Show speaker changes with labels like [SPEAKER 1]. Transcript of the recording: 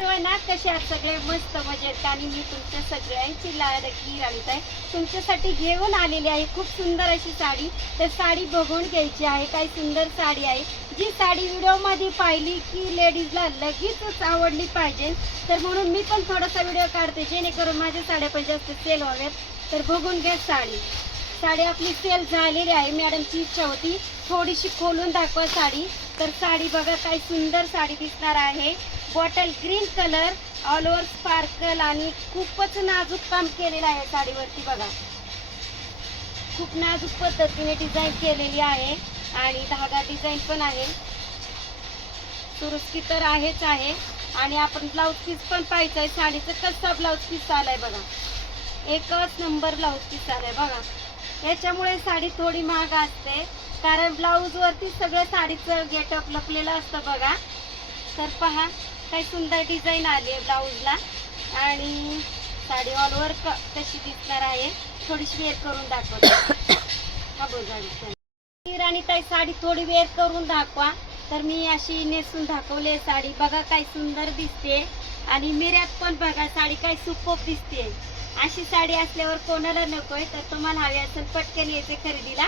[SPEAKER 1] ना कसे आहात सगळे? मस्त मजेत. आणि मी तुमच्या सगळ्यांची लाडकी राणीत आहे तुमच्यासाठी घेऊन आलेली आहे खूप सुंदर अशी साडी. तर साडी बघून घ्यायची आहे. काही सुंदर साडी आहे. जी साडी व्हिडिओमध्ये पाहिली की लेडीजला लगेचच आवडली पाहिजे. तर म्हणून मी पण थोडासा व्हिडिओ काढते जेणेकरून माझ्या साड्या पण जास्त सेल व्हाव्यात. तर बघून घ्या साडी. साडी आपली सेल झालेली आहे. मॅडमची इच्छा होती थोडीशी खोलून दाखवा साडी. तर साडी बघा काय सुंदर साडी दिसणार आहे. Bottle green colour all over sparkle आणि खूपच नाजूक काम केलेलं आहे साडीवरती बघा. खूप नाजूक पद्धतीने डिझाईन केलेली आहे आणि धागा डिझाईन पण आहे. तुरुस्की तर आहेच आहे. आणि आपण ब्लाऊज पीस पण पाहिजे आहे. साडीचं कसा ब्लाऊज पीस आलाय बघा. एकच नंबर ब्लाऊज पीस आलाय बघा. याच्यामुळे साडी थोडी महाग असते. कारण ब्लाऊज वरती सगळं साडीचं गेटअप लपलेलं असतं बघा. तर पहा काही सुंदर डिझाईन आली आहे ब्लाऊजला आणि साडी ऑल क कशी दिसणार आहे. थोडीशी वेअर करून दाखवते. हा बघा राणी ताई साडी थोडी वेअर करून दाखवा. तर मी अशी नेसून दाखवली आहे साडी. बघा काय सुंदर दिसते. आणि मिऱ्यात पण बघा साडी काय सुपोप दिसते. अशी साडी असल्यावर कोणाला नकोय तर तुम्हाला हवी असेल पटकन यायचे खरेदीला.